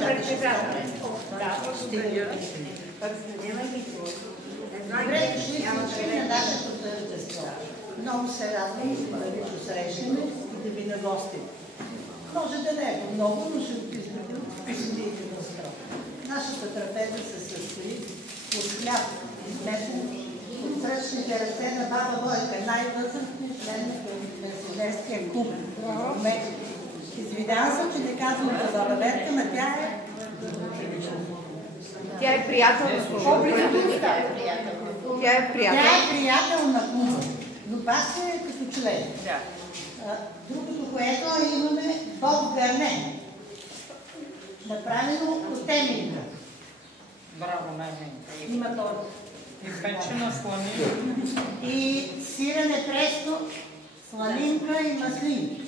Добре дошли всички на нашето тържество. Много се радвам да ви посрещнем и да ви нагостим. Може да не е много, но ще посидите на строго. Нашата трапеза се състои от хляб, измесен от сръчните ръце на баба Войка, най-възрастния член на пенсионерския клуб. Извинявам се, че не казвам за баба Верка, но тя е приятел на служба. Тя е приятел на клуба, но пак е като член. Другото, което имаме Боб Гарне, направено от теминка. Браво, най-менка. Има торта. И печена сланинка. И сирене престо, сланинка и маслинки.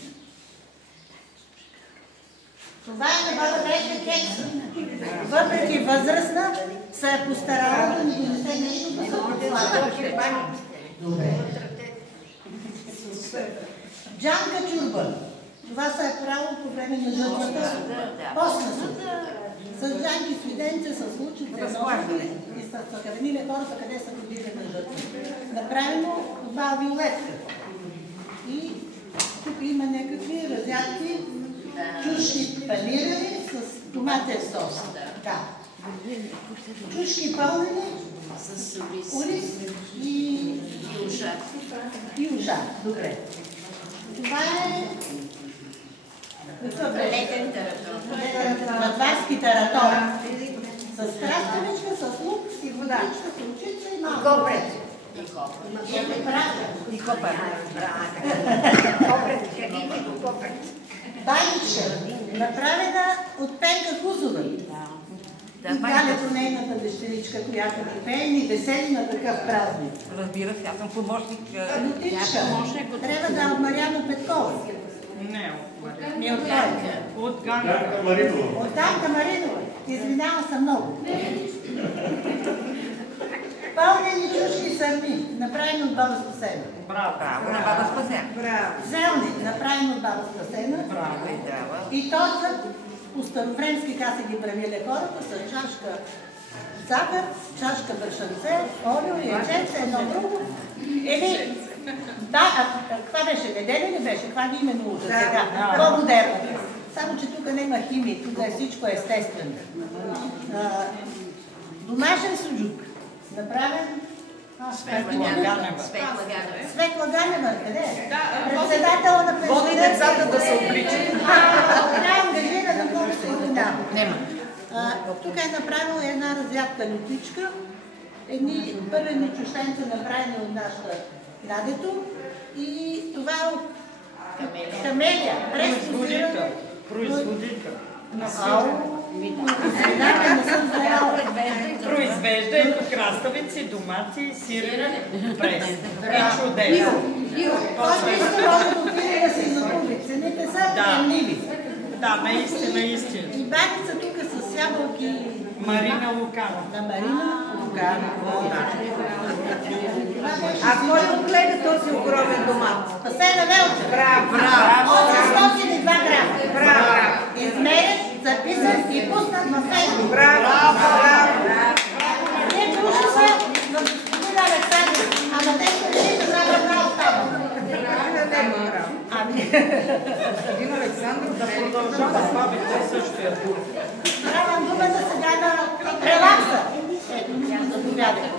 Това е на баба Верка кекса. Въпреки възрастна, се е постарала да ни донесе нещо да се подслага. Добре. Джанка чурба. Това се е правило по време на жътвата. Постна сута. С джанки свиденце, с лучите, и с академиле хората, къде са ходили на жътва. Направено това виолетка. И тук има някакви разядки, чушки панирани с томатен сос. Чушки пълнени с ориз и ужа. Добре. Това е летен таратор. Матварски таратор. С краставичка, с лук, и водачка, с лучица и малко. Копрет. И копрет. Баничка, направена от Пенка Хузова. И Галето, нейната дъщеричка, която ни пее, ни весели на такъв празник. Разбира се, аз съм помощник. Лютичка, трябва да е от Мариана Петкова. Не, от Мариана. Не от Ганка. От Ганка. От Ганка Маринова. Извинявам се много. Пълнени чушки и сърми, направени от баба Спасена. Браво, на баба Спасена. Зелни, направени от баба Спасена. Браво, и торта по старовремски, как се ги правили хората, с чашка цакър, чашка брашанце, олио, яйченце, едно друго. Или, каква беше? Неделя ли беше? Каква ви име науча сега? По-модерно. Само, че тук няма химия, тук е всичко естествено. Домашен суджук. Направен Светла Ганева, къде е? Председател на пенсионерския. Води децата да се обличат. Тя е ангажирана много се отдава. Тук е направила една разядка лютичка, едни първени чушенца, направени от нашата дадето, и това е от камелия. Производител. Произвежда ето краставици, домати, сирене, прес. И чудесно. Който иска може да отиде да се изобуди. Цените са приемливи. Да, наистина. И баница тук с ябълки. Марина Луканова. На Марина Луканова. А кой отгледа този огромен домат? Спасена Велча. Браво! 802 грама. Браво! Измерен, записан и пуснат на Фейсбук. Браво! Ние чуша се на господин Александър, а на тези решите за една остава. Господин Александър да продължава с баби, той също е дух. Давам думата сега на релакса. Ето, заповядайте.